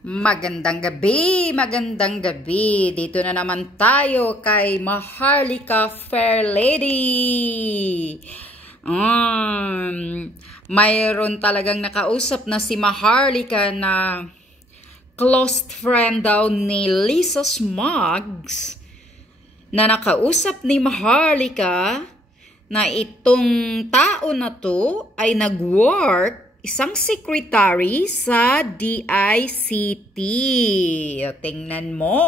Magandang gabi. Dito na naman tayo kay Maharlika Fairlady. Mayroon talagang nakausap na si Maharlika na close friend daw ni Lisa Smugs, na nakausap ni Maharlika na itong tao na to ay nag-work isang secretary sa DICT. Tingnan mo.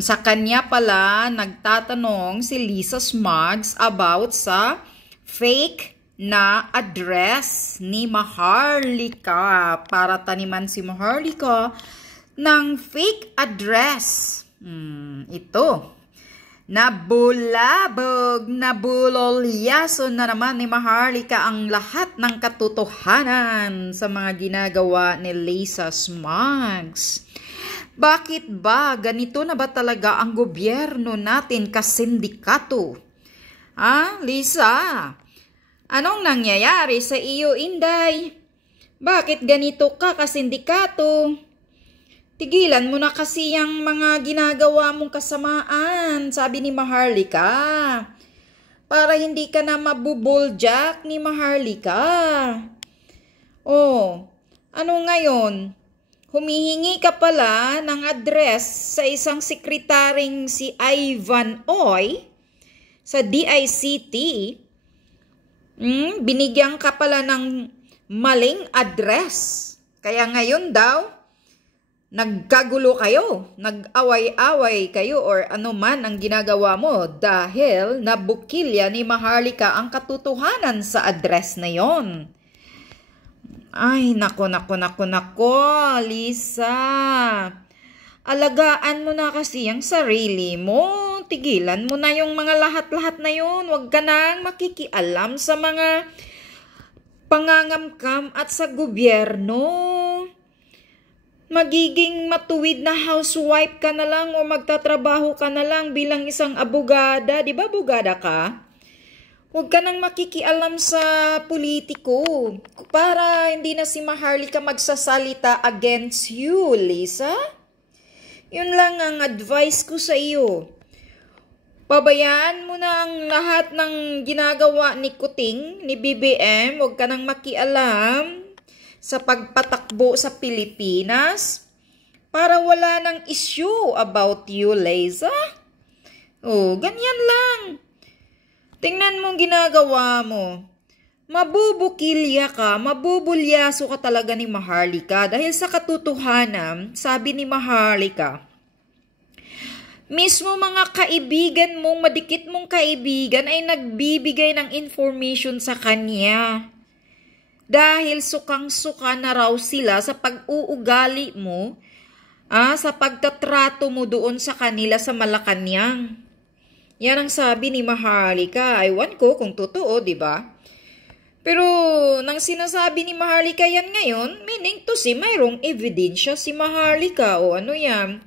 Sa kanya pala nagtatanong si Lisa Smugs about sa fake na address ni Maharlika para taniman si Maharlika ng fake address. Ito. Nabulabog, nabulolyaso na naman ni Maharlika ang lahat ng katotohanan sa mga ginagawa ni Lisa Smugs. Bakit ba? Ganito na ba talaga ang gobyerno natin kasindikato? Lisa? Anong nangyayari sa iyo, Inday? Bakit ganito ka kasindikato? Tigilan mo na kasi yung mga ginagawa mong kasamaan, sabi ni Maharlika. Para hindi ka na mabubuljak ni Maharlika. Ano ngayon? Humihingi ka pala ng address sa isang sekretaring si Ivan Oy sa DICT. Binigyan ka pala ng maling address. Kaya ngayon daw, nagkagulo kayo, nag-away-away kayo or ano man ang ginagawa mo dahil nabukilya ni Maharlika ang katotohanan sa address na yon. Ay, nako, Lisa. Alagaan mo na kasi ang sarili mo. Tigilan mo na yung mga lahat-lahat na yon. Huwag ka nang makikialam sa mga pangangamkam at sa gobyerno. Magiging matuwid na housewife ka na lang o magtatrabaho ka na lang bilang isang abogada. Di ba abogada ka? Huwag ka nang makikialam sa politiko para hindi na si Maharlika magsasalita against you, Lisa. Yun lang ang advice ko sa iyo. Pabayaan mo na ang lahat ng ginagawa ni Kuting, ni BBM. Huwag ka nang makialam sa pagpatakbo sa Pilipinas para wala ng issue about you, Liza. Ganyan lang. Tingnan mo ginagawa mo. Mabubukilya ka, mabubulyaso ka talaga ni Maharlika dahil sa katotohanan, sabi ni Maharlika, mismo mga kaibigan mong, madikit mong kaibigan ay nagbibigay ng information sa kanya. Dahil sukang-suka na raw sila sa pag-uugali mo, sa pagtatrato mo doon sa kanila sa Malacanang. Yan ang sabi ni Maharlika. Ewan ko kung totoo, di ba? Pero nang sinasabi ni Maharlika yan ngayon, meaning to say mayroong ebidensya si Maharlika. Ano yan?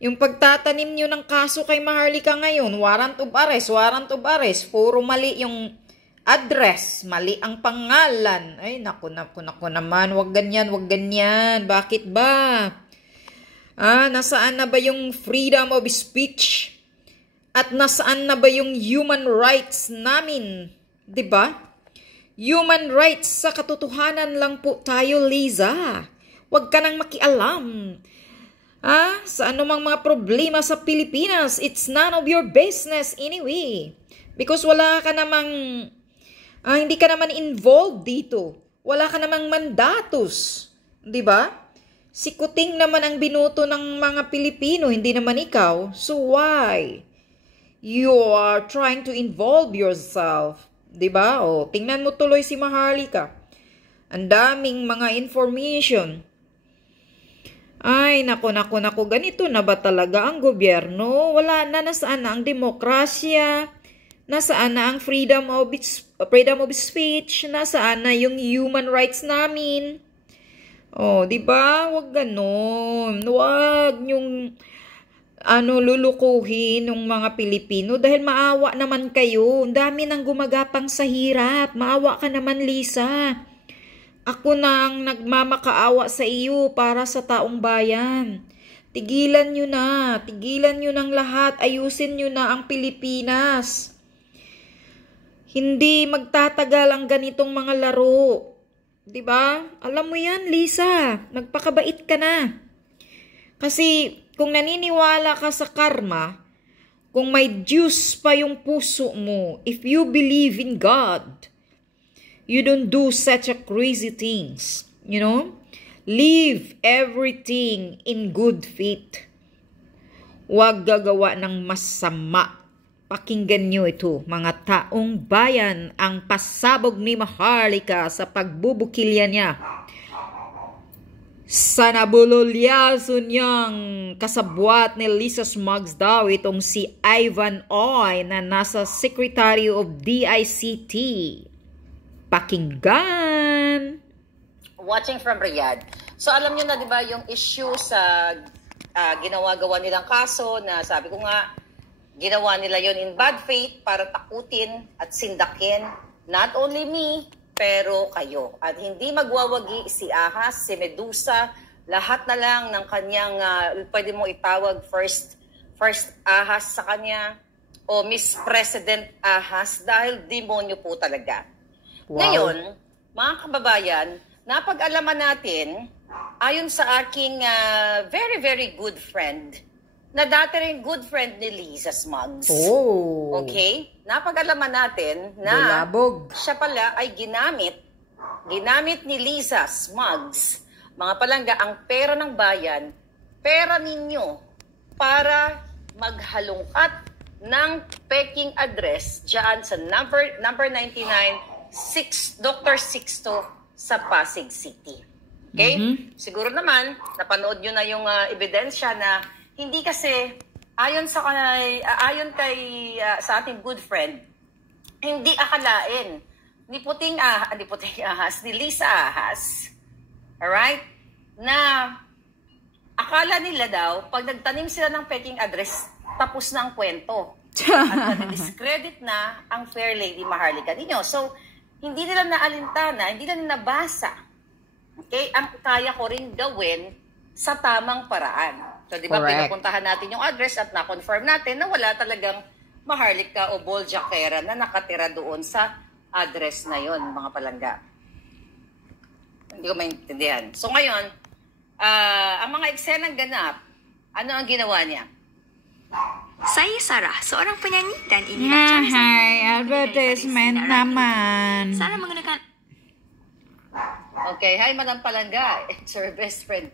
Yung pagtatanim nyo ng kaso kay Maharlika ngayon, warrant of arrest, puro mali yung address, mali ang pangalan. Ay, naku naman, wag ganyan. Bakit ba? Nasaan na ba yung freedom of speech? At nasaan na ba yung human rights namin? 'Di ba? Human rights sa katotohanan lang po tayo, Liza. Wag ka nang makialam. Sa anumang mga problema sa Pilipinas, it's none of your business anyway. Because wala ka namang hindi ka naman involved dito. Wala ka namang mandatos. Di ba? Si Kuting naman ang binuto ng mga Pilipino, hindi naman ikaw. So why? You are trying to involve yourself. Di ba? Tingnan mo tuloy si Maharlika. Ang daming mga information. Ay, nako. Ganito na ba talaga ang gobyerno? Wala na, nasaan na ang demokrasya? Nasaan na ang freedom of speech? Nasaan na yung human rights namin? Di ba? Wag ganon. Wag yung lulukuhin ng mga Pilipino dahil maawa naman kayo. Ang dami nang gumagapang sa hirap. Maawa ka naman, Lisa. Ako na ang nagmamakaawa sa iyo para sa taong bayan. Tigilan nyo na. Tigilan nyo ng lahat. Ayusin nyo na ang Pilipinas. Hindi magtatagal ang ganitong mga laro. 'Di ba? Alam mo yan, Lisa. Magpakabait ka na. Kasi kung naniniwala ka sa karma, kung may Diyos pa yung puso mo, if you believe in God, you don't do such a crazy things. You know? Leave everything in good faith. Huwag gagawa ng masama. Pakinggan nyo ito, mga taong bayan, ang pasabog ni Maharlika sa pagbubukilya niya. Sa nabulolyaso niyang kasabwat ni Lisa Smugs daw itong si Ivan Oy na nasa Secretary of DICT. Pakinggan! Watching from Riyadh. So alam niyo na 'di ba yung issue sa ginawa-gawa nilang kaso na sabi ko nga ginawa nila yon in bad faith para takutin at sindakin not only me pero kayo. At hindi magwawagi si Ahas, si Medusa, lahat na lang ng kanyang pwede mo itawag first Ahas sa kanya o Miss President Ahas dahil demonyo po talaga. Wow. Ngayon, mga kababayan, napag-alaman natin ayon sa aking very, very good friend, na dati rin good friend ni Lisa Smugs. Oh. Okay? Napag-alaman natin na Bulabog. siya pala ay ginamit ni Lisa Smugs, mga palangga, ang pera ng bayan, pera ninyo, para maghalungkat ng peking address dyan sa number 99, Dr. Sixto sa Pasig City. Okay? Siguro naman, napanood nyo na yung ebidensya na hindi kasi, ayon sa ating good friend, hindi akalain ni Ahas, ni Lisa Ahas, alright, na akala nila daw, pag nagtanim sila ng peking address, tapos na ang kwento. At na-discredit na ang Fair Lady Maharlika ninyo. So, hindi nila naalintana, hindi nila nabasa. Okay? Ang kaya ko rin gawin sa tamang paraan. So, di ba, pinupuntahan natin yung address at na-confirm natin na wala talagang Maharlika o Boljakera na nakatira doon sa address na yon, mga palangga. Hindi ko maintindihan. So, ngayon, ang mga eksenang ganap, ano ang ginawa niya? Saya Sarah, seorang penyanyi dan ini macam Advertisement naman. Sarah menggunakan. Okay, hi Madam Palangga, it's your best friend,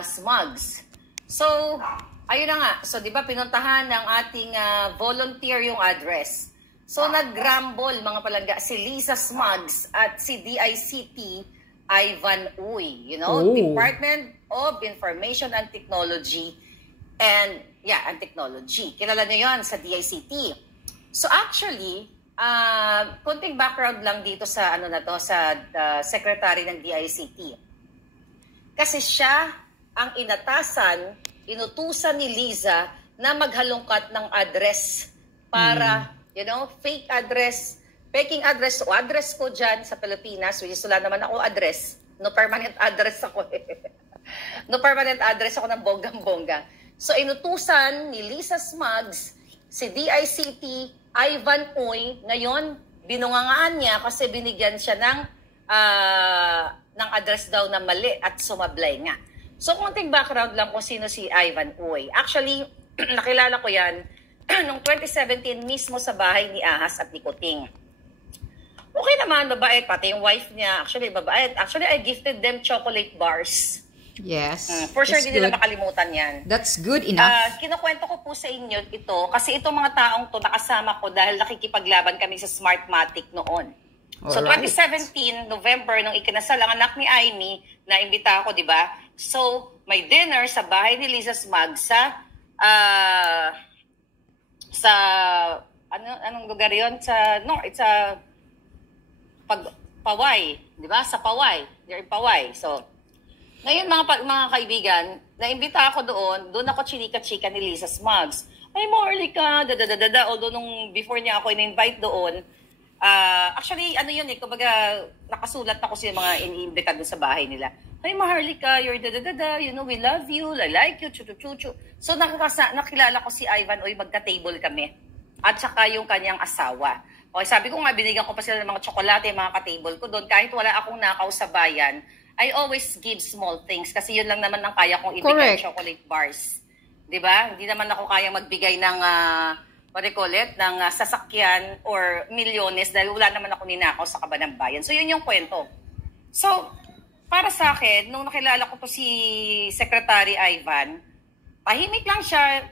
Smugs. So, ayun na nga. So, di ba, pinuntahan ng ating volunteer yung address. So, nag-grumble, mga palangga, si Lisa Smugs at si DICT Ivan Uy. You know, Department of Information and Technology and, and Technology. Kilala niyo yun sa DICT. So, actually, konting background lang dito sa, sa secretary ng DICT. Kasi siya ang inutusan ni Liza na maghalungkat ng address para, fake address, peking address, o address ko dyan sa Pilipinas, which is wala naman ako address, no permanent address ako no permanent address ako ng bonggang-bongga. So, inutusan ni Lisa Smugs, si DICT, Ivan Uy, ngayon, binungangaan niya kasi binigyan siya ng address daw na mali at sumablay nga. So, konting background lang kung sino si Ivan Uy. Actually, nakilala ko yan noong 2017 mismo sa bahay ni Ahas at ni Kuting. Okay naman, mabait. Pati yung wife niya, actually, mabait. Actually, I gifted them chocolate bars. Yes. For sure, hindi nila makalimutan yan. That's good enough. Kinukwento ko po sa inyo ito kasi itong mga taong to nakasama ko dahil nakikipaglaban kami sa Smartmatic noon. So, 2017, November, nung ikinasal ang anak ni Aimee, na-imbita ako, di ba? So, may dinner sa bahay ni Lisa Smugs anong lugar yun? Sa Paway, di ba? Sa Paway. They're in Paway. So, ngayon mga kaibigan, na-imbita ako doon ako chinika-chika ni Lisa Smugs. Ay, Maharlika, although nung before niya ako in-invite doon, Actually, ano yun kumbaga, nakasulat ako sa mga iniimbita doon sa bahay nila. Hey, Maharlika, you're da-da-da-da, we love you, I like you, chu-chu-chu-chu. So, nakilala ko si Ivan Uy, magka-table kami. At saka yung kanyang asawa. Okay, sabi ko nga, binigyan ko pa sila ng mga tsokolate, mga ka-table ko doon. Kahit wala akong nakaw sa bayan, I always give small things kasi yun lang naman ang kaya kong ibigay, chocolate bars. Diba? Hindi naman ako kayang magbigay ng ng sasakyan or milyones dahil wala naman ako ninakaw sa kaban ng bayan. So, yun yung kwento. So, para sa akin, nung nakilala ko po si Secretary Ivan, tahimik lang siya,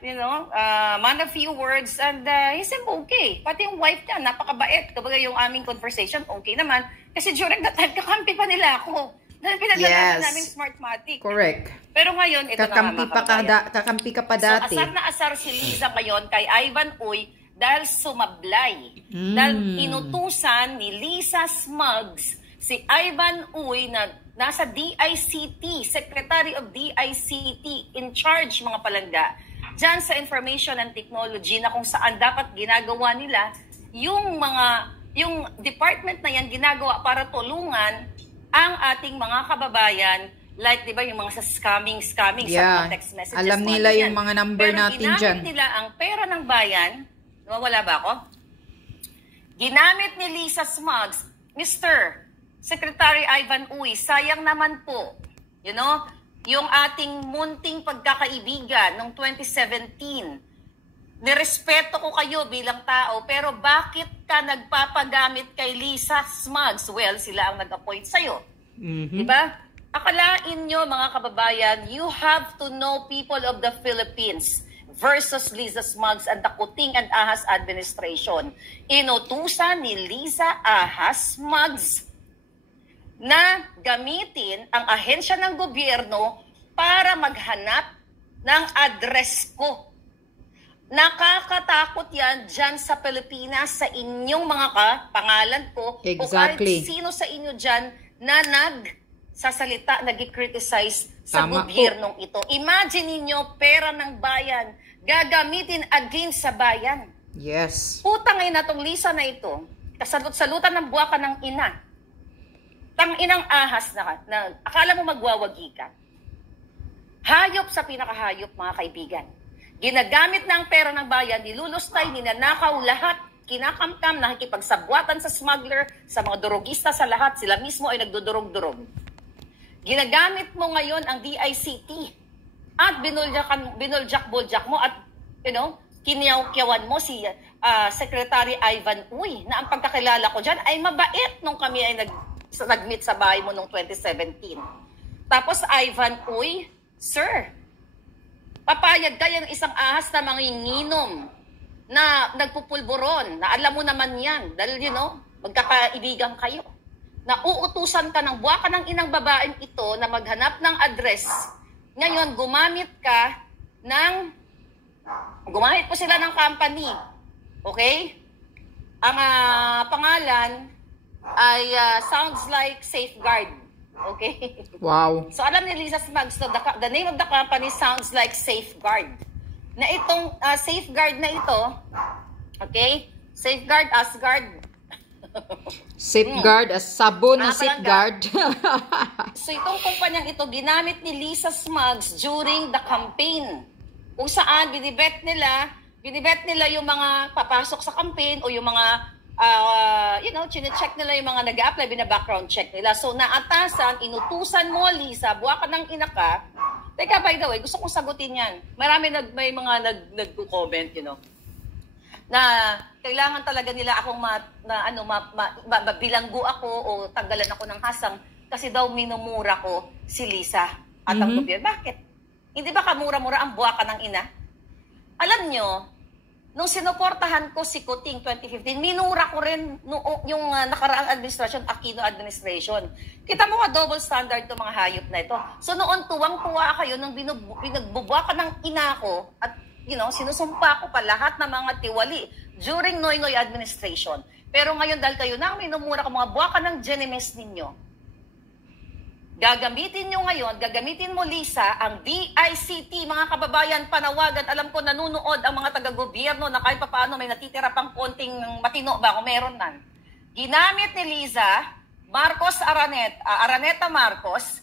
man of few words, and he seemed okay. Pati yung wife niya, napakabait. Kapag yung aming conversation, okay naman. Kasi during that time, kakampi pa nila ako. Dahil pinaglalala namin Smartmatic. Correct. Pero ngayon, ito kakampi ka pa dati. So, asar na asar si Liza ngayon kay Ivan Uy dahil sumablay. Dahil inutusan ni Lisa Smugs si Ivan Uy na nasa DICT, Secretary of DICT, in charge mga palangga, dyan sa Information and Technology na kung saan dapat ginagawa nila yung department na yan ginagawa para tulungan ang ating mga kababayan, like, di ba, yung mga sa scamming sa mga text messages. Alam nila yung mga number natin dyan. Pero ginamit nila ang pera ng bayan. Nawawala ba ako? Ginamit ni Lisa Smugs, Mr. Secretary Ivan Uy, sayang naman po, yung ating munting pagkakaibigan noong 2017. Nirespeto ko kayo bilang tao, pero bakit ka nagpapagamit kay Lisa Smugs? Well, sila ang nag-appoint sa'yo. Diba? Akalain nyo, mga kababayan, you have to know people of the Philippines versus Lisa Smugs and the Kuting and Ahas administration. Inutusan ni Lisa Ahas Smugs na gamitin ang ahensya ng gobyerno para maghanap ng address ko. Nakakatakot yan dyan sa Pilipinas, sa inyong mga pangalan ko, o kahit sino sa inyo dyan na nagsasalita, nag-criticize sa gobyernong ito. Imagine ninyo, pera ng bayan, gagamitin against sa bayan. Yes. Putang ina tong Lisa na ito, kasalut-salutan ng buwaka ng ina. Tang-inang ahas na akala mo magwawagi ka. Hayop sa pinakahayop, mga kaibigan. Ginagamit na ang pera ng bayan, nilulustay, ninanakaw lahat, kinakamkam, nakikipagsabwatan sa smuggler, sa mga durugista, sa lahat. Sila mismo ay nagdudurog-durog. Ginagamit mo ngayon ang DICT at binuljak-buljak mo at, kinyaw-kyawan mo si Secretary Ivan Uy na ang pagkakilala ko dyan ay mabait nung kami ay nag-meet sa bahay mo noong 2017. Tapos Ivan Uy, sir, papayag kayo ng isang ahas na manginginom na nagpupulburon, na alam mo naman yan, dahil magkakaibigan kayo. Na uutusan ka ng buwaka ng inang babaeng ito na maghanap ng address. Ngayon, gumamit po sila ng company. Okay? Ang pangalan ay sounds like Safeguard. Okay? Wow. So alam ni Lisa Smugs, the name of the company sounds like Safeguard. Na itong Safeguard na ito, okay? Safeguard, Asgard. Safeguard, as sabon na safeguard. So itong kumpanyang ito, ginamit ni Lisa Smugs during the campaign. Kung saan binibet nila yung mga papasok sa campaign o yung mga chine-check nila yung mga nag-a-apply, bina-background check nila. So, naatasan, inutusan mo, Lisa, buwa ka ng ina ka. Teka, by the way, gusto kong sagutin yan. May mga nag-comment, na kailangan talaga nila akong mabilanggo ako o tanggalan ako ng hasang kasi daw minumura ko si Lisa at ang gobyerno. Bakit? Hindi ba kamura-mura ang buwa ka ng ina? Alam nyo, nung sinuportahan ko si Kuting 2015, minura ko rin yung nakaraang administration, Aquino administration. Kita mo double standard itong mga hayop na ito. So noon, tuwang-tuwa kayo nung binagbubuwa ka ng ina ko at sinusumpa ko pa lahat ng mga tiwali during Noynoy administration. Pero ngayon, dahil kayo na minumura ko mga buwaka ng genemes ninyo, gagamitin nyo ngayon, gagamitin mo, Lisa, ang DICT, mga kababayan, panawagan. Alam ko, nanunood ang mga taga-gobyerno na kahit paano may natitira pang konting matino ba kung meron man. ginamit ni Liza Araneta Marcos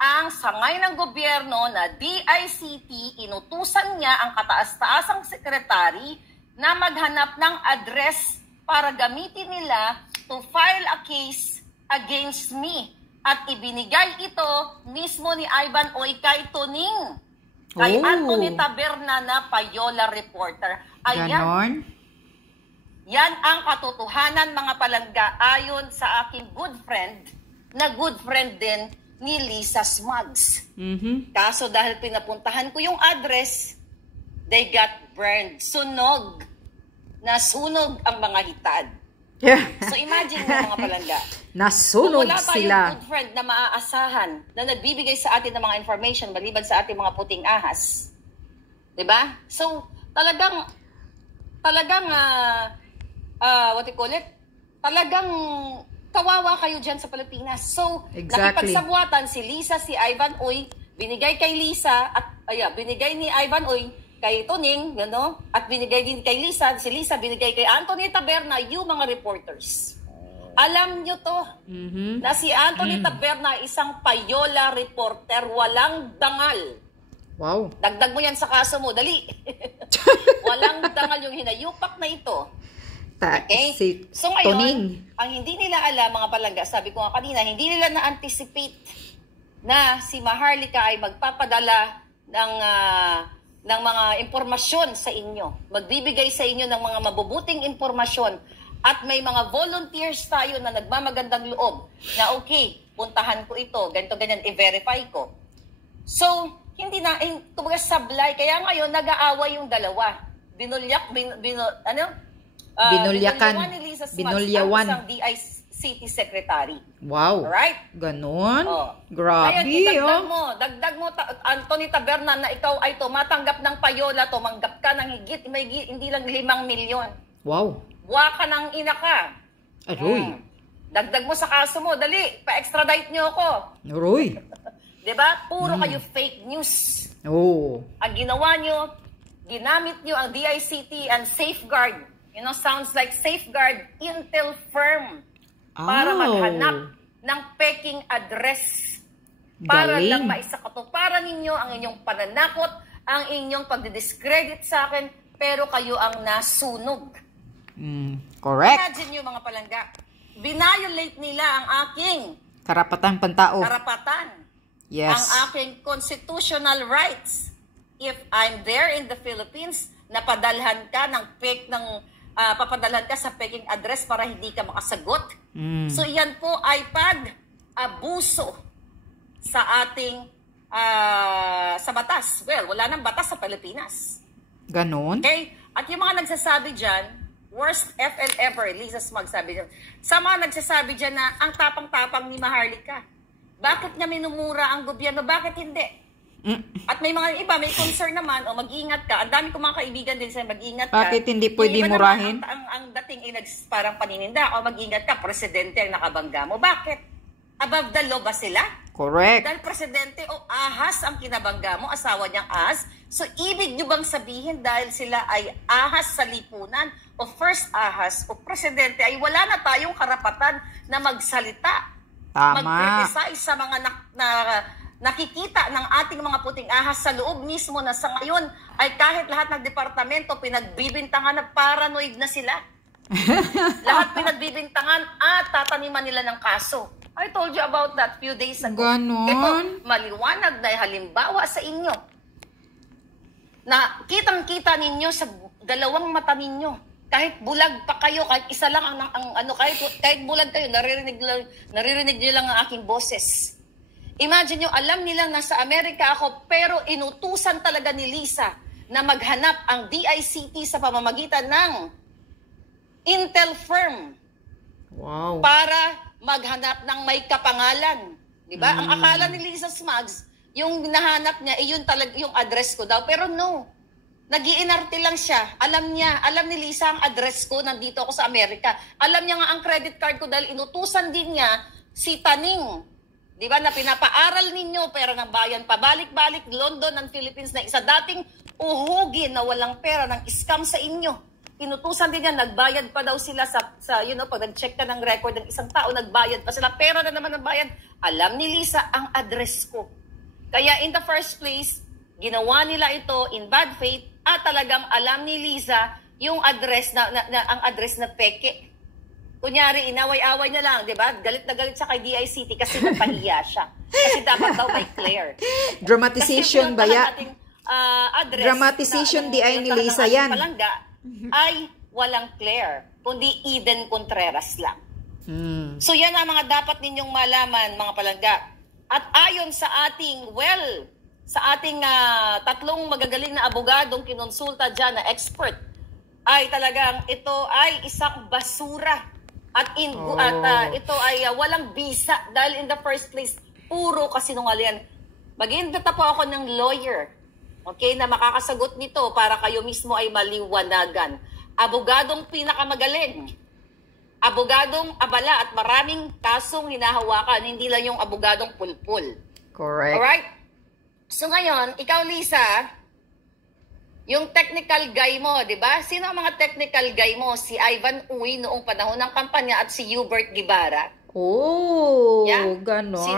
ang sangay ng gobyerno na DICT. Inutusan niya ang kataas-taasang sekretary na maghanap ng address para gamitin nila to file a case against me. At ibinigay ito mismo ni Ivan Oy kay Tuning. Kay Anthony Taberna na Payola reporter. Ayan. Ganon? Yan ang katotohanan, mga palangga, ayon sa aking good friend, na good friend din ni Lisa Smugs. Kaso dahil pinapuntahan ko yung address, they got burned. Sunog. Nasunog ang mga hitad. So imagine mo, mga palangga. Nasunog wala sila. tayong good friend na maaasahan na nagbibigay sa atin ng mga information maliban sa ating mga puting ahas. 'Di ba? So talagang what you call it? Talagang kawawa kayo diyan sa Pilipinas. So Exactly. nakipagsabuatan si Lisa, si Ivan Oy, binigay kay Lisa at binigay ni Ivan Oy kay Tuning, at binigay din kay Lisa, si Lisa binigay kay Anthony Taberna, yung mga reporters. Alam nyo to, na si Anthony Taberna isang Payola reporter, walang dangal. Wow. Dagdag mo yan sa kaso mo, dali. Walang dangal yung hinayupak na ito. Okay? So ngayon, Tuning. ang hindi nila alam, mga palangga, sabi ko nga kanina, hindi nila na-anticipate na si Maharlika ay magpapadala ng mga impormasyon sa inyo. Magbibigay sa inyo ng mga mabubuting impormasyon. At may mga volunteers tayo na nagmamagandang loob na okay, puntahan ko ito, ganito, ganyan, i-verify ko. So, hindi na, kumbaga sablay. Kaya ngayon, nag-aaway yung dalawa. Binulyakan. Ni Lisa Smugs, Binulyawan. ang isang DICT secretary. Wow. Alright? Ganon? Oh. Grabe, Ngayon, dagdag mo, Anthony Taberna, na ikaw ay tumatanggap ng payola, tumanggap ka ng hindi lang 5 milyon. Wow. Buwa ka ng ina ka. Aroy. Dagdag mo sa kaso mo, dali, pa-extradite nyo ako. Aroy. Diba? Puro kayo fake news. Oh. Ang ginawa nyo, ginamit nyo ang DICT and safeguard. Sounds like safeguard intel firm para maghanap ng peking address. Para lang maisakatuparan ninyo ang inyong pananakot, ang inyong pagdidiscredit sa akin, pero kayo ang nasunog. Correct. Imagine nyo, mga palangga, violate nila ang aking Karapatang pantao. karapatan. Yes. Ang aking constitutional rights. If I'm there in the Philippines, napadalhan ka papadalhan ka sa peking address para hindi ka makasagot. So yan po ay pag-abuso sa ating sa batas. Well, wala nang batas sa Pilipinas. Ganon? Okay? At yung mga nagsasabi dyan, worst FL ever, Lisa Smugs sabi dyan. Sa mga nagsasabi dyan na ang tapang-tapang ni Maharlika. Bakit niya minumura ang gobyerno? Bakit hindi? At may mga iba, may concern naman, mag-ingat ka. Ang dami ko mga kaibigan din sa mag-ingat ka. Bakit hindi pwede murahin? Ang dating ay parang panininda, mag-ingat ka, presidente ang nakabangga mo. Bakit? Above the law ba sila? Correct. Dahil presidente o ahas ang kinabangga mo, asawa niyang ahas. So, ibig nyo bang sabihin dahil sila ay ahas sa lipunan o first ahas o presidente ay wala na tayong karapatan na magsalita? Tama. Mag-criticize sa mga nakikita ng ating mga puting ahas sa loob mismo na sa ngayon ay kahit lahat ng departamento pinagbibintangan na paranoid na sila. Lahat pinagbibintangan at tataniman nila ng kaso. I told you about that few days ago. Ganon? Ito, maliwanag na halimbawa sa inyo. Na kitang-kita ninyo sa dalawang mata ninyo. Kahit bulag pa kayo, kahit isa lang kahit bulag kayo, naririnig nyo lang ang aking boses. Imagine nyo, alam nila nasa Amerika ako, pero inutusan talaga ni Lisa na maghanap ang DICT sa pamamagitan ng intel firm. Wow. Para maghanap ng may kapangalan. Diba? Ang akala ni Lisa Smugs, yung nahanap niya, yun talaga yung address ko daw. Pero no, nag-iinarte lang siya. Alam ni Lisa ang address ko, nandito ako sa Amerika. Alam niya nga ang credit card ko dahil inutusan din niya si Taning. Diba? Na pinapaaral ninyo, pera ng bayan, pabalik-balik, London and Philippines na isa dating uhugin na walang pera ng scam sa inyo. inutusan din yan, nagbayad pa daw sila sa you know, pag nag-check ka ng record ng isang tao, nagbayad pa sila, pera na naman ng bayan. Alam ni Lisa ang address ko. Kaya in the first place, ginawa nila ito in bad faith at talagang alam ni Lisa yung address ang address na peke. Kunyari, inaway-away na lang, di ba? Galit na galit siya kay DICT kasi napahiya siya. Kasi dapat daw may Claire. Dramatization ba ya? Address Dramatization di ay ni Lisa yan. Palangga ay walang Claire, kundi Eden Contreras lang. So yan ang mga dapat ninyong malaman, mga palangga. At ayon sa ating, sa ating tatlong magagaling na abogadong kinonsulta dyan na expert, ay talagang ito ay isang basura. At ito ay walang bisa dahil in the first place, puro kasinungalingan. Mag-iimbita po ako ng lawyer, okay, na makakasagot nito para kayo mismo ay maliwanagan. Abogadong pinakamagaling. Abogadong abala at maraming kasong hinahawakan, hindi lang yung abogadong pulpul. Correct. Alright? So ngayon, ikaw Lisa, yung technical guy mo, di ba? Sino ang mga technical guy mo? Si Ivan Uy noong panahon ng kampanya at si Hubert Guevara. Oh, Yeah? ganon. Si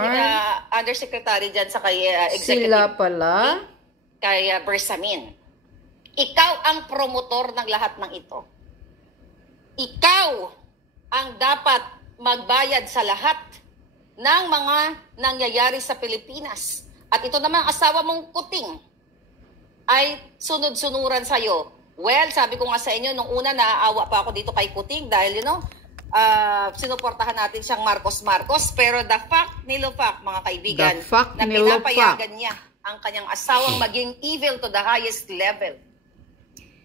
undersecretary dyan sa kay executive. Sila pala? Kay Bersamin. Ikaw ang promotor ng lahat ng ito. Ikaw ang dapat magbayad sa lahat ng mga nangyayari sa Pilipinas. At ito naman ang asawa mong kuting ay sunod-sunuran sa'yo. Well, sabi ko nga sa inyo, nung una naaawa pa ako dito kay Kuting dahil, sinuportahan natin siyang Marcos, pero the fact, mga kaibigan, na pinapayagan niya ang kanyang asawang maging evil to the highest level.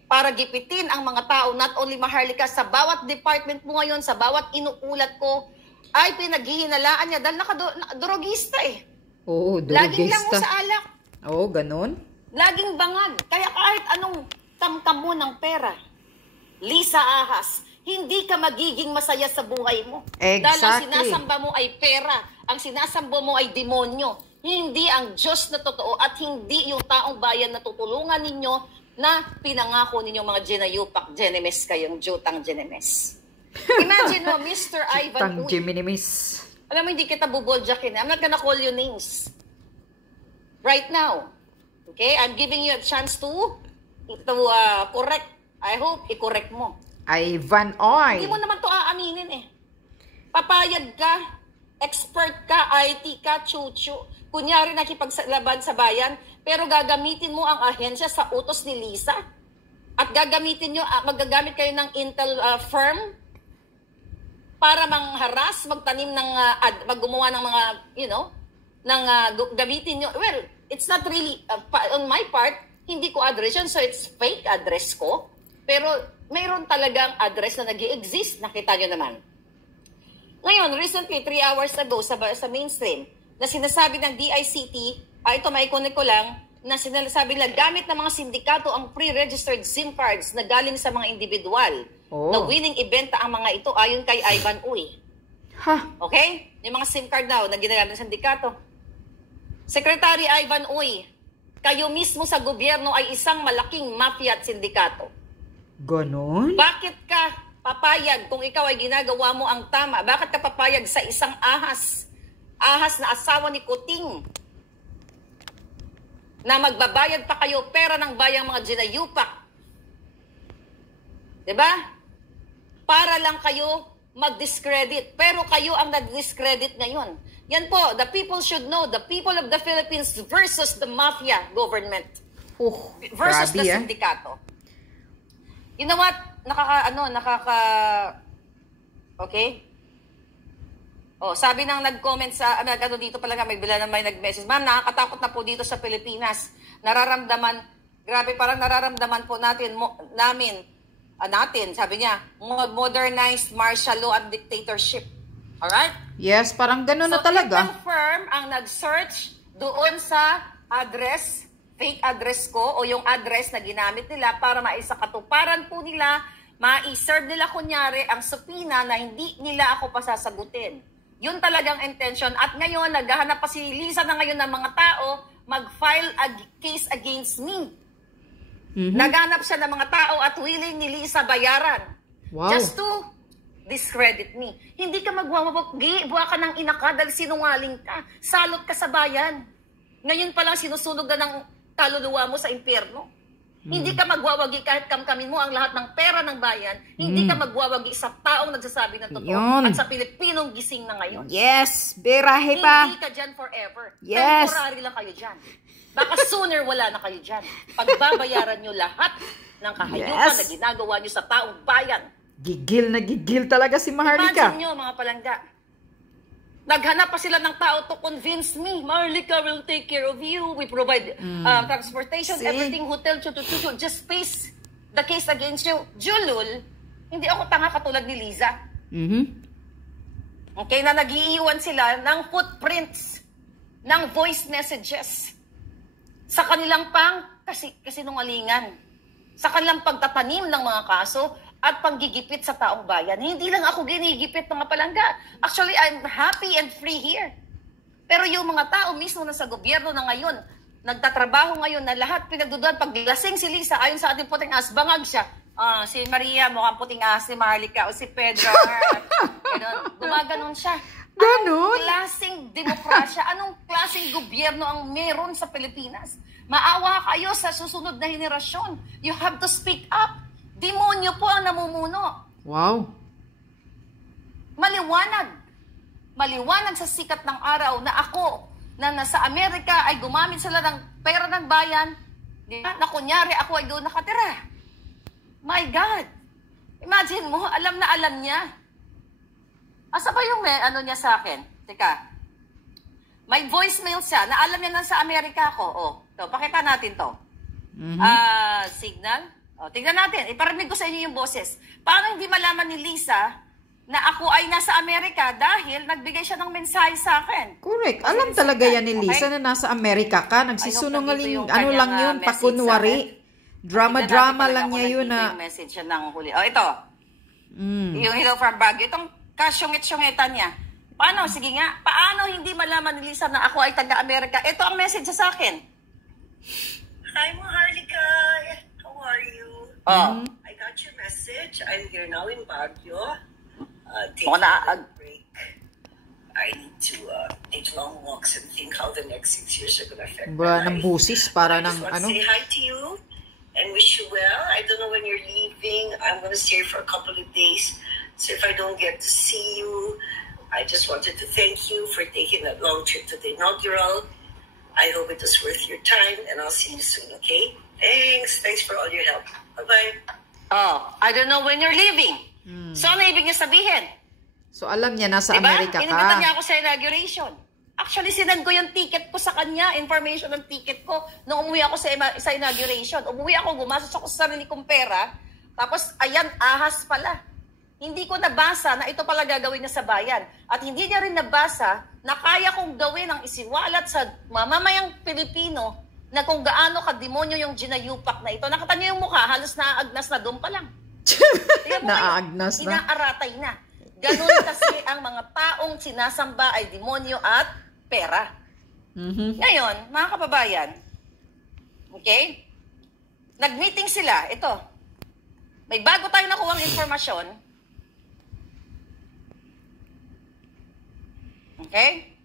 Para gipitin ang mga tao, not only Maharlika, sa bawat department mo ngayon, sa bawat inuulat ko, ay pinaghihinalaan niya dahil nakadrogista eh. Oo, drogista. Laging lang mo sa alak. Oo, ganon. Laging bangag. Kaya kahit anong tamtam mo ng pera, Lisa Ahas, hindi ka magiging masaya sa buhay mo. Exactly. Dahil ang sinasamba mo ay pera, ang sinasamba mo ay demonyo. Hindi ang Diyos na totoo at hindi yung taong bayan na tutulungan ninyo na pinangako ninyong mga Jenayupak, Jenemes kayong Jutang Jenemes. Imagine mo, Mr. Ivan Uy. Alam mo, hindi kita buboljakin. I'm not gonna call you names. Right now. Okay? I'm giving you a chance to correct. I hope i-correct mo. Ivan Uy. Hindi mo naman to aaminin eh. Papayag ka, expert ka, IT ka, chuchu. Kunyari nakipaglaban sa bayan, pero gagamitin mo ang ahensya sa utos ni Lisa. At magagamit kayo ng Intel firm para mangharas, magtanim ng, maggumawa ng mga, gamitin nyo. Well, it's not really, on my part, hindi ko address yun, so it's fake address ko. Pero mayroon talagang address na nag-i-exist, nakita nyo naman. Ngayon, recently, 3 hours ago, sa mainstream, na sinasabi ng DICT, ito maikunik ko lang, na sinasabi na gamit ng mga sindikato ang pre-registered SIM cards na galing sa mga individual. Na willing ibenta ang mga ito ayon kay Ivan Uy. Okay? Yung mga SIM card daw na ginagamit ng sindikato. Secretary Ivan Uy, kayo mismo sa gobyerno ay isang malaking mafia at sindikato. Ganon? Bakit ka papayag kung ikaw ay ginagawa mo ang tama? Bakit ka papayag sa isang ahas? Ahas na asawa ni Kuting na magbabayad pa kayo pera ng bayang mga Jenayupak. Diba? Para lang kayo mag-discredit. Pero kayo ang nag-discredit ngayon. Yan po, the people should know, the people of the Philippines versus the mafia government. Versus the sindikato. You know what? Okay? Sabi nang nag-comment sa, dito pala may nag-message. Ma'am, nakakatakot na po dito sa Pilipinas. Grabe, parang nararamdaman po natin, sabi niya, modernized martial law at dictatorship. Alright? Yes, parang gano'n na talaga. So, firm ang nag-search doon sa address, fake address ko, o yung address na ginamit nila para maisakatuparan po nila, ma-serve nila kunyari ang subpoena na hindi nila ako pasasagutin. Yun talagang intention. At ngayon, naghahanap pa si Lisa na ngayon ng mga tao mag-file a case against me. Naghanap siya ng mga tao at willing ni Lisa bayaran. Wow. Just to discredit me. Hindi ka magwawagi, buwa ka ng inaka dahil sinungaling ka. Salot ka sa bayan. Ngayon pa lang sinusunog na ng kaluluwa mo sa impyerno. Hindi ka magwawagi kahit kamkamin mo ang lahat ng pera ng bayan. Hindi ka magwawagi sa taong nagsasabi ng totoo. Yun. At sa Pilipinong gising na ngayon. Yes, berahe pa. Hindi ka dyan forever. Yes. Temporary lang kayo dyan. Baka sooner wala na kayo dyan. Pagbabayaran nyo lahat ng kahayupan na ginagawa nyo sa taong bayan. Gigil na gigil talaga si Maharlika. Imagine nyo mga palangga. Naghanap pa sila ng tao to convince me. Maharlika will take care of you. We provide transportation, everything, hotel, just face the case against you. Julul, hindi ako tanga katulad ni Liza. Okay, na nag-iiwan sila ng footprints, ng voice messages sa kanilang kasinungalingan, sa kanilang pagtatanim ng mga kaso at panggigipit sa taong bayan. Hindi lang ako ginigipit, mga palangga. Actually, I'm happy and free here. Pero yung mga tao mismo na sa gobyerno na ngayon, nagtatrabaho ngayon na lahat pinagduduan, pag lasing si Lisa, ayon sa ating puting as, bangag siya. Si Maria, mukhang puting as, si Maharlika, o si Pedro. Gumaganon siya. Ganon? Anong klaseng demokrasya, anong klaseng gobyerno ang meron sa Pilipinas? Maawa kayo sa susunod na henerasyon. You have to speak up. Demonyo po ang namumuno. Wow. Maliwanag. Maliwanag sa sikat ng araw na ako, na nasa Amerika ay gumamit sila ng pera ng bayan, na kunyari ako ay doon nakatira. My God. Imagine mo, alam na alam niya. Asa ba yung ano niya sa akin? Teka. May voicemail siya na alam niya na sa Amerika ako. Oh, to, pakita natin to. Signal. Oh, tingnan natin. Iparinig ko sa inyo yung boses. Paano hindi malaman ni Lisa na ako ay nasa Amerika dahil nagbigay siya ng mensahe sa akin? Correct. Alam talaga yan ni Lisa na nasa Amerika ka. Nagsisunungaling, ano lang yun, pakunwari. Drama-drama lang niya yun na... Yung message siya ng huli. Oh, ito. Yung hello from Baguio. Itong kasyungit-syungitan niya. Paano? Sige nga. Paano hindi malaman ni Lisa na ako ay taga-Amerika? Ito ang message sa akin. Hi, Maharlika. How are you? Oh. I got your message. I'm here now in Baguio. Mukhang Taking a break. I need to take long walks and think how the next 6 years are going to affect Bra my ng life. busis para I ng just want ano. to say hi to you and wish you well. I don't know when you're leaving. I'm going to stay here for a couple of days. So if I don't get to see you, I just wanted to thank you for taking that long trip to the inaugural. I hope it was worth your time, and I'll see you soon, okay? Thanks. Thanks for all your help. Bye-bye. Oh, I don't know when you're leaving. So ano ibig niya sabihin? So alam niya nasa Diba? Amerika Inimbitan ka. niya ako sa inauguration. Actually, sinend ko yung ticket ko sa kanya, information ng ticket ko, nung umuwi ako sa inauguration. Umuwi ako, gumastos ako sa sarili kong pera, tapos ayan, ahas pala. Hindi ko nabasa na ito pala gagawin niya sa bayan. At hindi niya rin nabasa na kaya kong gawin ang isiwalat sa mamamayang Pilipino na kung gaano ka-demonyo yung ginayupak na ito. Nakita niyo yung mukha, halos naaagnas na doon pa lang. Naaagnas na. Inaaratay na. Ganun kasi ang mga taong sinasamba ay demonyo at pera. Ngayon, mga kababayan, okay? Nag-meeting sila. Ito. May bago tayong nakuhang informasyon. Okay?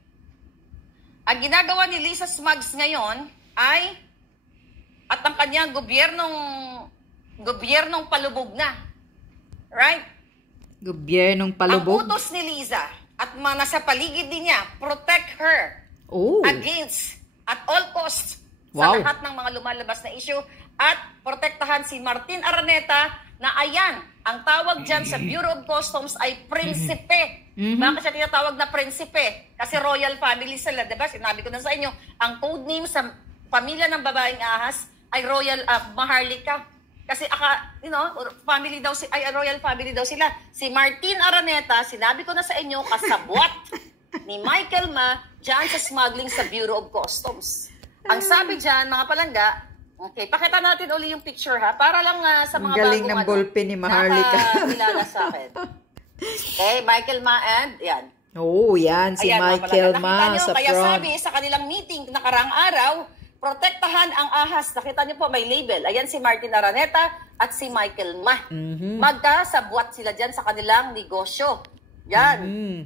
Ang ginagawa ni Lisa Smugs ngayon ay at ang kanyang gobyernong palubog na. Right? Gobyernong palubog. Ang utos ni Liza at mga nasa paligid din niya, protect her against at all costs sa lahat ng mga lumalabas na issue at protektahan si Martin Araneta na ayan, ang tawag dyan sa Bureau of Customs ay prinsipe. Bakit siya tinatawag na prinsipe? Kasi royal family sila, diba? Sinabi ko na sa inyo, ang code name sa pamilya ng babaeng ahas ay royal Maharlika. Kasi family daw royal family daw sila. Si Martin Araneta, sinabi ko na sa inyo, kasabwat ni Michael Ma dyan sa smuggling sa Bureau of Customs. Ang sabi dyan, mga palangga, okay, pakita natin uli yung picture ha, para lang sa mga galing ng ballpen ni Maharlika. Nakakilala sa akin. Okay, Michael Ma and yan. Oh, yan si Ayan, Michael Ma nyo, sa kaya front. sabi sa kanilang meeting nakaraang araw, protektahan ang ahas. Nakita niyo po, may label. Ayan si Martin Araneta at si Michael Ma. Magkasabwat sila dyan sa kanilang negosyo. Yan.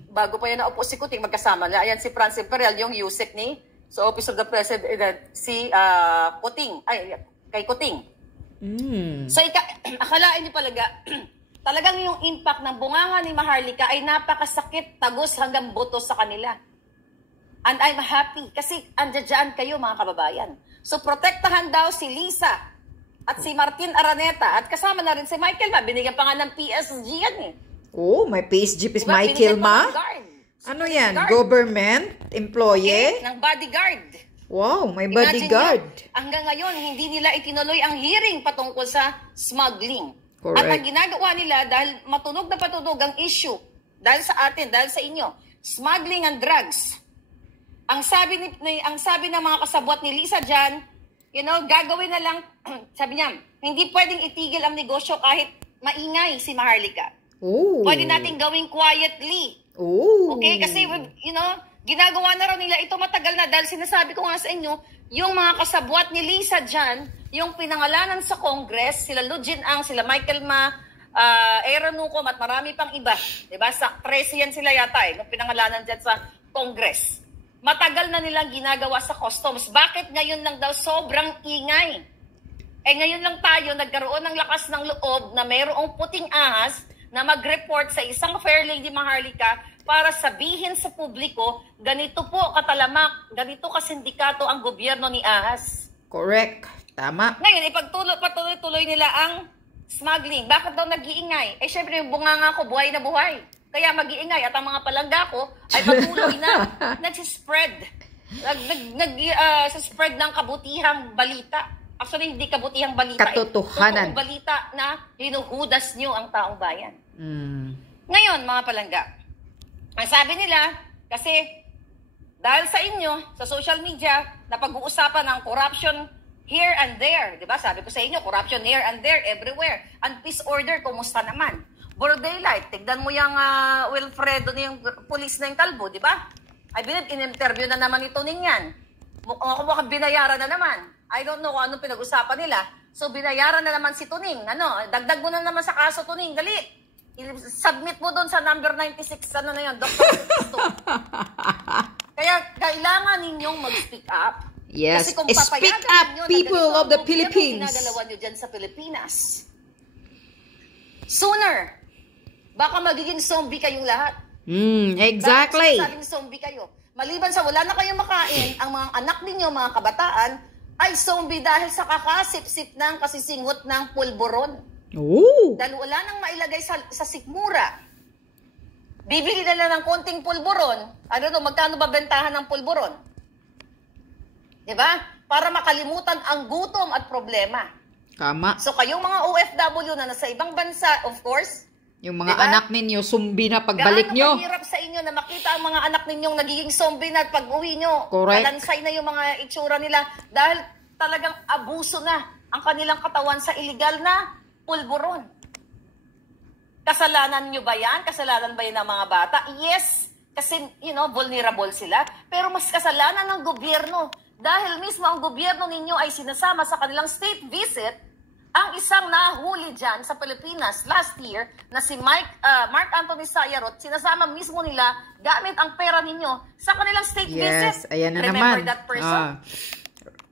Bago pa yan naupo si Kuting, magkasama na. Ayan si Franz Imperial, yung USEC ni sa Office of the President, si Kuting. Ay, kay Kuting. So, akalain niyo talagang yung impact ng bunganga ni Maharlika ay napakasakit, tagos hanggang buto sa kanila. And I'm happy kasi andyan kayo mga kababayan. So protektahan daw si Lisa at si Martin Araneta at kasama na rin si Michael Ma. Binigyan pa nga ng PSG yan eh. Oh, may PSG Diba? Michael Ma? Guard. Ano yan? Guard. Government? Employee? Okay? Ng bodyguard. Wow, may Imagine bodyguard. Yan, hanggang ngayon, hindi nila itinuloy ang hearing patungkol sa smuggling. Correct. At ang ginagawa nila dahil matunog na patunog ang issue, dahil sa atin, dahil sa inyo, smuggling and drugs. Ang sabi ng mga kasabwat ni Lisa dyan, gagawin na lang, sabi niya, hindi pwedeng itigil ang negosyo kahit maingay si Maharlika. Oh. Pwede natin gawing quietly. Oh. Okay? Kasi, ginagawa na raw nila ito matagal na dahil sinasabi ko nga sa inyo, yung mga kasabwat ni Lisa dyan, yung pinangalanan sa Congress, sila Lu Jin-ang, sila Michael Ma, Aaron Nucom at marami pang iba. Diba? Sa 13 yan sila yata nung pinangalanan dyan sa Congress. Matagal na nilang ginagawa sa customs. Bakit ngayon lang daw sobrang ingay? Ngayon lang tayo nagkaroon ng lakas ng loob na mayroong puting ahas na mag-report sa isang Fair Lady Maharlika para sabihin sa publiko, ganito po katalamak, ganito kasindikato ang gobyerno ni ahas. Correct. Tama. Ngayon, patuloy-tuloy nila ang smuggling. Bakit daw nag-iingay? Syempre yung bunganga ko, buhay na buhay. Kaya mag-iingay at ang mga palangga ko ay patuloy na nagsispread. Nag-spread ng kabutihang balita. Actually, hindi kabutihang balita. Katotohanan. Totoong balita na hinuhudas nyo ang taong bayan. Ngayon, mga palangga, ang sabi nila, kasi dahil sa inyo, sa social media, napag-uusapan ng corruption here and there. Diba? Sabi ko sa inyo, corruption here and there, everywhere. And peace order, kumusta naman? Broad daylight, tignan mo yung Wilfredo na yung police na yung kalbo, di ba? I believe in-interview na naman ito ninyan. Mukhang binayaran na naman. I don't know kung anong pinag-usapan nila. So, binayaran na naman si Tuning. Dagdag mo na naman sa kaso, Tuning. Dali. Submit mo doon sa number 96, na yun, Dr. Kaya, kailangan ninyong mag-speak up. Yes. Kasi kung Speak papayagan up, ninyo people of the Philippines. Ginagalawan nyo dyan sa Pilipinas. Sooner, baka magiging zombie kayong lahat. Exactly. Bakit sabing zombie kayo? Maliban sa wala na kayong makain, ang mga anak ninyo, mga kabataan, ay zombie dahil sa kakasip-sip ng kasisingot ng pulburon. Oh. Dahil wala nang mailagay sa sikmura. Bibili na lang ng konting pulburon. Magkano ba bentahan ng pulburon? Diba? Para makalimutan ang gutom at problema. Tama. So kayong mga OFW na nasa ibang bansa, of course, Yung mga diba? anak ninyo, zombie na pagbalik nyo. Gaano kahirap sa inyo na makita ang mga anak ninyong nagiging zombie na at pag-uwi nyo, Correct. kalansay na yung mga itsura nila dahil talagang abuso na ang kanilang katawan sa illegal na pulburon. Kasalanan nyo ba yan? Kasalanan ba yan ng mga bata? Yes, kasi vulnerable sila. Pero mas kasalanan ng gobyerno dahil mismo ang gobyerno ninyo ay sinasama sa kanilang state visit ang isang nahuli dyan sa Pilipinas last year na si Mark Anthony Sayarot, sinasama mismo nila gamit ang pera ninyo sa kanilang state visit. Yes, ayan na Remember naman. that person?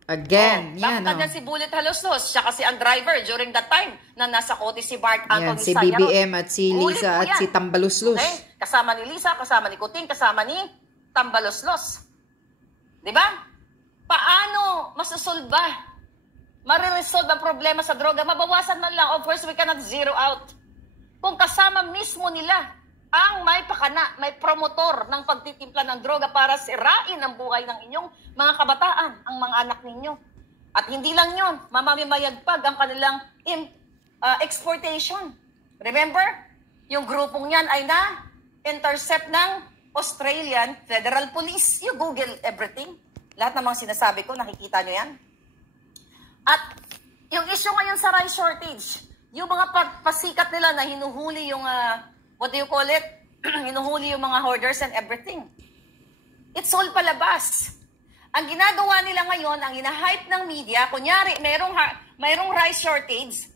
Again, yan. Bakit si Bullet Halos-Los, siya kasi ang driver during that time na nasa kote si Mark Anthony Si Sayarot. BBM at si Lisa Ulit po at yan. si Tambaluslos. Okay? Kasama ni Lisa, kasama ni Kuting, kasama ni Tambaluslos. Diba? Paano masusolba? Mariresolve ang problema sa droga, mabawasan man lang. Of course, we cannot zero out. Kung kasama mismo nila ang may pakana, may promotor ng pagtitimpla ng droga para sirain ang buhay ng inyong mga kabataan, ang mga anak ninyo. At hindi lang yun, mamamayagpag ang kanilang exportation. Remember, yung grupong yan ay na-intercept ng Australian Federal Police. You Google everything. Lahat ng mga sinasabi ko, nakikita nyo yan. At yung issue ngayon sa rice shortage, yung mga pasikat nila na hinuhuli yung, what do you call it? Hinuhuli yung mga hoarders and everything. It's all palabas. Ang ginagawa nila ngayon, ang ina-hype ng media, kunyari, mayroong rice shortage,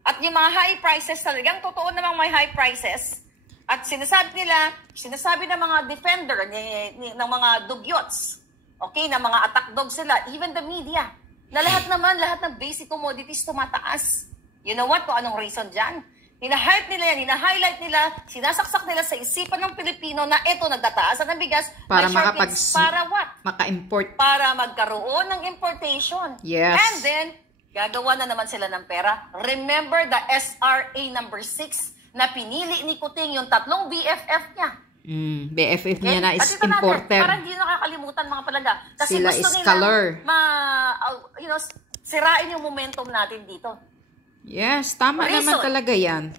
at yung mga high prices talagang totoo namang may high prices, at sinasabi ng mga defender, ng mga dugyots, okay, ng mga attack dog sila, even the media, na lahat ng basic commodities tumataas. You know what? Kung anong reason dyan? Hina-hype nila yan, hina-highlight nila, sinasaksak nila sa isipan ng Pilipino na ito, nagtataasan ng bigas, Para para what? Maka-import. Para magkaroon ng importation. Yes. And then, gagawa na naman sila ng pera. Remember the SRA number 6 na pinili ni Kuting yung 3 BFF niya. BFF niya na is At ito importer. Natin, parang hindi nakakalimutan mga palaga. Kasi Sila gusto is nila color. sirain yung momentum natin dito. Yes, tama naman talaga yan.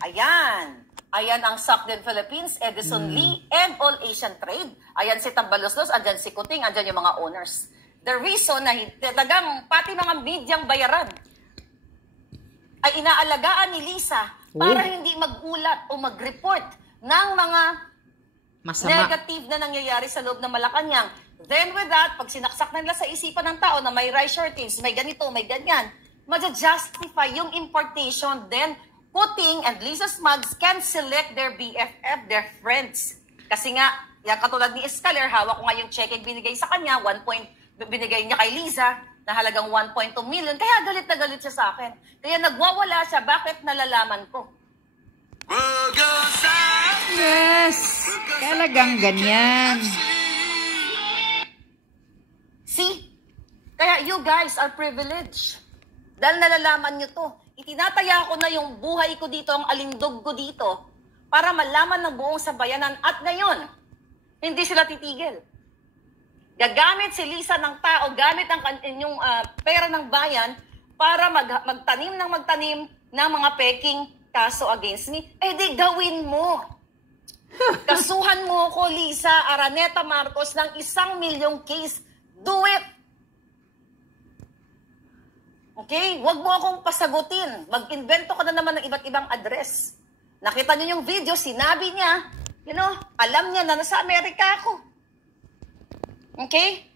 Ayan ang Sakden Philippines, Edison Lee, and All Asian Trade. Ayan si Tambaloslos, andyan si Kuting, andyan yung mga owners. The reason na talagang pati mga medyang bayaran ay inaalagaan ni Lisa para hindi mag-ulat o mag-report ng mga negative na nangyayari sa loob ng Malacanang. Then with that, pag sinaksak na nila sa isipan ng tao na may rice shortage, may ganito, may ganyan, ma-justify yung importation, then Kuting and Lisa Smugs can select their BFF, their friends. Kasi nga, yan katulad ni Escaler, hawak ko nga yung check binigay sa kanya, binigay niya kay Lisa, na halagang 1.2 million, kaya galit na galit siya sa akin. Kaya nagwawala siya, bakit nalalaman ko? Yes, talagang ganyan. See? Kaya you guys are privileged. Dahil nalalaman nyo to. Itinataya ko na yung buhay ko dito, ang alindog ko dito, para malaman ng buong sabayanan. At ngayon, hindi sila titigil. Gagamit si Lisa ng tao, gamit ang inyong pera ng bayan para magtanim ng mga peking kaso against me. Eh di gawin mo. Kasuhan mo ko, Lisa Araneta Marcos, ng 1 milyong case. Do it. Okay? Huwag mo akong pasagutin. Mag-invento ka na naman ng iba't ibang address. Nakita niyo yung video, sinabi niya, alam niya na nasa Amerika ako. Okay?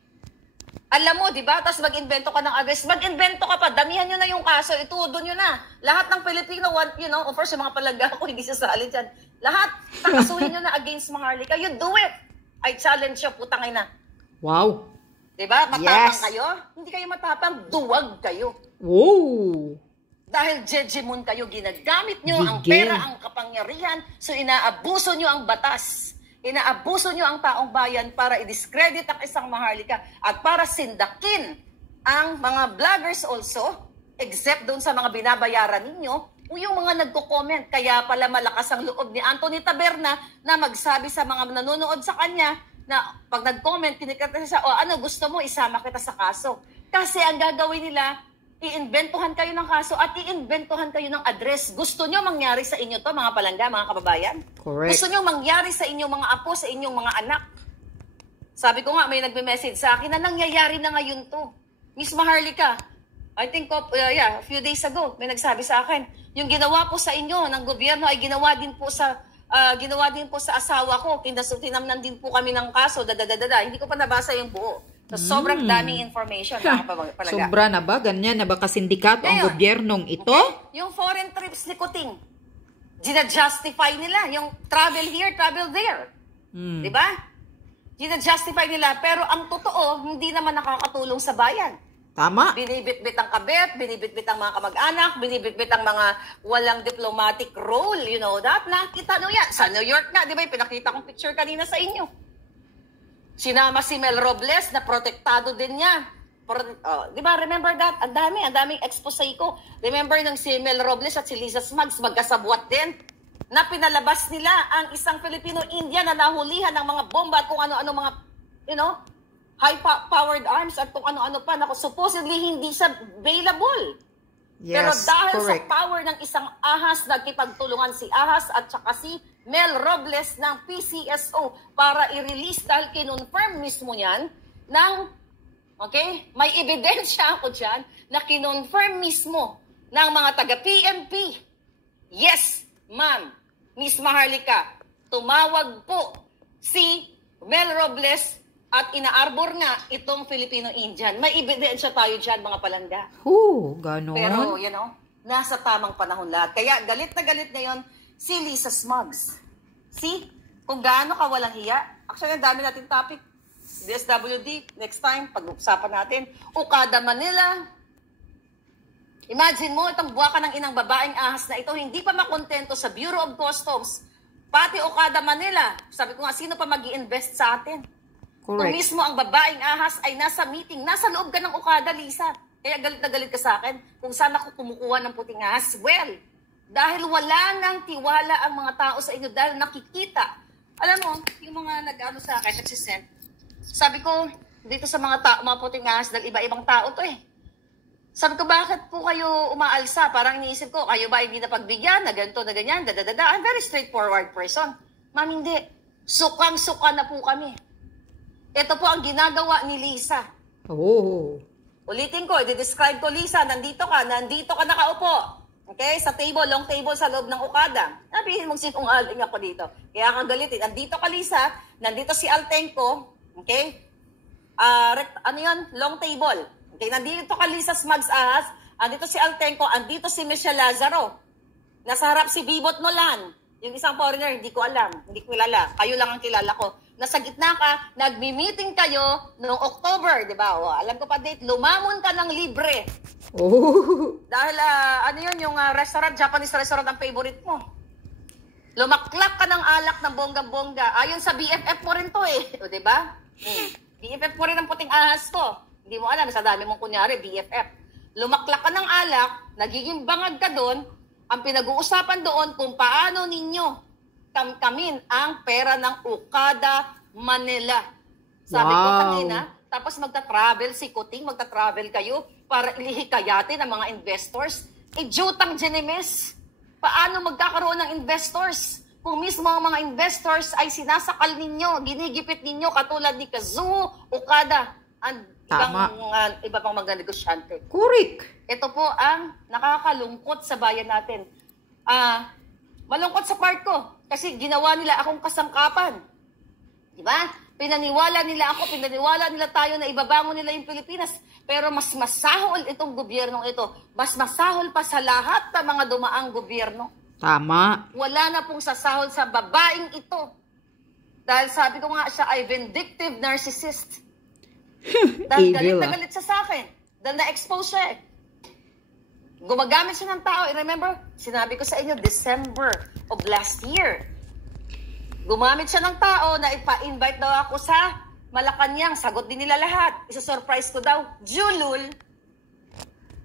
Alam mo, di ba? Tapos mag-invento ka ng address. Mag-invento ka pa. Damihan nyo na yung kaso. Itudo nyo na. Lahat ng Pilipino, of course, yung mga palaga ko, hindi sasali dyan. Lahat, takasuhin nyo na against Maharlika. You do it. I challenge you, putangay na. Wow. Diba? Matapang kayo? Hindi kayo matapang, duwag kayo. Wow. Dahil jejemon kayo, ginagamit nyo ang pera, ang kapangyarihan, so inaabuso nyo ang batas. Inaabuso nyo ang taong bayan para i-discredit ang isang Maharlika at para sindakin ang mga vloggers also, except doon sa mga binabayaran ninyo, o yung mga nagko-comment. Kaya pala malakas ang loob ni Anthony Taberna na magsabi sa mga nanonood sa kanya na pag nag-comment, kinikita siya, gusto mo, isama kita sa kaso. Kasi ang gagawin nila, iinbentuhan kayo ng kaso at iinbentuhan kayo ng address. Gusto nyo mangyari sa inyo to, mga palangga, mga kababayan? Correct. Gusto nyo mangyari sa inyong mga apo, sa inyong mga anak? Sabi ko nga, may nagme-message sa akin na nangyayari na ngayon to. Miss Maharlika, I think, a few days ago, may nagsabi sa akin, yung ginawa po sa inyo ng gobyerno ay ginawa din po sa asawa ko. Tinamnan din po kami ng kaso, Hindi ko pa nabasa yung buo. So, sobrang daming information. Sobra na ba? Ganyan na ba kasindikato ang gobyernong ito? Okay? Yung foreign trips ni Kuting, gina-justify nila. Yung travel here, travel there. Diba? Gina-justify nila. Pero ang totoo, hindi naman nakakatulong sa bayan. Tama. Binibitbit ang kabet, binibitbit ang mga kamag-anak, binibitbit ang mga walang diplomatic role, you know that? Nakita nyo yan. Sa New York nga, di ba? Pinakita kong picture kanina sa inyo. Sinama si Mel Robles na protektado din niya. Di ba? Remember that? Ang daming expose ko. Remember nang si Mel Robles at si Lisa Smugs magkasabwat din na pinalabas nila ang isang Filipino-Indian na nahulihan ng mga bomba at kung ano-ano mga, high-powered arms at kung ano-ano pa. Supposedly hindi siya available. Yes, pero dahil correct. sa power ng isang ahas, nagkipagtulungan si ahas at saka si Mel Robles ng PCSO para i-release dahil kinonfirm mismo yan may ebidensya ako dyan na kinonfirm mismo ng mga taga-PNP. Yes, ma'am, Miss Maharlika, tumawag po si Mel Robles At inaarbor nga itong Filipino-Indian. May ebidensya tayo dyan, mga palangga. Ganon. Pero, nasa tamang panahon lahat. Kaya galit na galit ngayon si Lisa Smugs. See? Kung gaano ka walang hiya. Actually, ang dami natin topic. DSWD, next time, pag-usapan natin. Okada, Manila. Imagine mo, itong buwaka ng inang babaeng ahas na ito, hindi pa makontento sa Bureau of Customs. Pati Okada, Manila. Sabi ko nga, sino pa mag-i-invest sa atin? Kung mismo ang babaeng ahas ay nasa meeting, nasa loob ka ng Okada, Lisa. Kaya galit na galit ka sa akin kung saan ako kumukuha ng puting ahas. Well, dahil wala nang tiwala ang mga tao sa inyo dahil nakikita. Alam mo, yung mga nag-ano sa akin, nagsisend, sabi ko, dito sa mga puting ahas, dahil iba-ibang tao to eh. Sabi ko, bakit po kayo umaalsa? Parang iniisip ko, kayo ba hindi napagbigyan, na ganito, na ganyan, dadadada. I'm very straightforward person. Ma'am, hindi. Sukang-suka na po kami. Ito po ang ginagawa ni Lisa. Ulitin ko, i-describe ko, Lisa, nandito ka nakaupo. Okay? Sa table, long table sa loob ng Okada. Sabihin mong sinungaling ako dito. Kaya kang galitin. Nandito ka, Lisa, nandito si Altenco, okay? Long table. Okay, nandito ka, Lisa Smugs ahas, andito si Altenco, andito si Michelle Lazaro. Nasa harap si Bibot Nolan. Yung isang foreigner, hindi ko alam, hindi ko kilala. Kayo lang ang kilala ko. Nasa gitna ka, nagmi-meeting kayo noong October, di ba? Alam ko pa date, lumamon ka ng libre. Dahil, yung restaurant, Japanese restaurant ang favorite mo. Lumaklak ka ng alak ng bonggang-bongga. Ayon sa BFF mo rin to eh. O, di ba? BFF mo rin ang puting ahas to. Hindi mo alam, sa dami mong kunyari, BFF. Lumaklak ka ng alak, nagiging bangag ka doon, ang pinag-uusapan doon kung paano ninyo kamkamin ang pera ng Okada, Manila. Sabi ko kanina, tapos magta-travel si Kuting, magta-travel kayo para ilihikayatin ang mga investors. Jutang Genemes, paano magkakaroon ng investors? Kung mismo ang mga investors ay sinasakal ninyo, ginigipit ninyo katulad ni Kazuo, Okada, at iba pang mga negosyante. Correct. Ito po ang nakakalungkot sa bayan natin. Malungkot sa part ko. Kasi ginawa nila akong kasangkapan. Diba? Pinaniwala nila tayo na ibabangon nila yung Pilipinas. Pero mas masahol itong gobyernong ito. Mas masahol pa sa lahat ng mga dumaang gobyerno. Tama. Wala na pong sasahol sa babaeng ito. Dahil sabi ko nga, siya ay vindictive narcissist. Dahil galit na galit siya sa akin. Dahil na-expose siya eh. Gumagamit siya ng tao. Remember, sinabi ko sa inyo, December of last year. Gumamit siya ng tao na ipa-invite daw ako sa Malacanang. Sagot din nila lahat. Isa-surprise ko daw, Julul.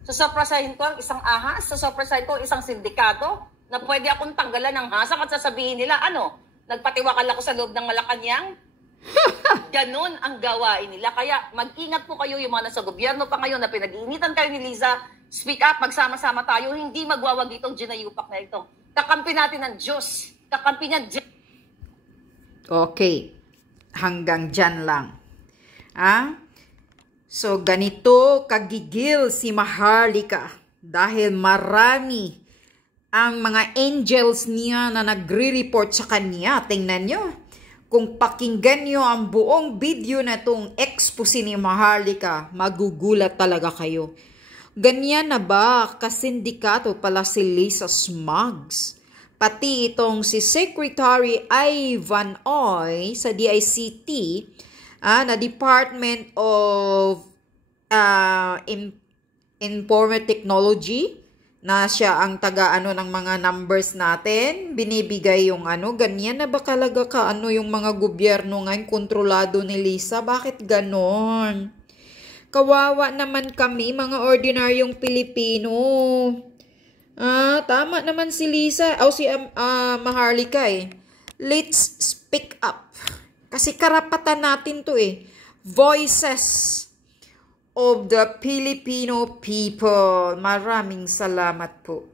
Susurprisehin ko ang isang ahas. Susurprisehin ko ang isang sindikato na pwede akong tanggalan ng hasang at sasabihin nila, nagpatiwakal ako sa loob ng Malacanang. Ganon ang gawain nila. Kaya mag-ingat po kayo yung mga nasa gobyerno pa ngayon na pinag-iinitan kayo ni Liza. Speak up, magsama-sama tayo. Hindi magwawag itong ginayupak na ito. Kakampi natin ng Diyos. Kakampi niya Diyos. Okay. Hanggang dyan lang. So, ganito kagigil si Maharlika. Dahil marami ang mga angels niya na nagre-report sa kanya. Tingnan nyo. Kung pakinggan nyo ang buong video na itong expose ni Maharlika, magugulat talaga kayo. Ganyan na ba kasindikato pala si Lisa Smugs? Pati itong si Secretary Ivan Oy sa DICT, na Department of Information Technology, na siya ang taga ng mga numbers natin, binibigay yung ganyan na ba talaga yung mga gobyerno ngayon kontrolado ni Lisa? Bakit ganon? Kawawa naman kami, mga ordinaryong Pilipino. Tama naman si Lisa, si Maharlika eh. Let's speak up. Kasi karapatan natin to eh. Voices of the Filipino people. Maraming salamat po.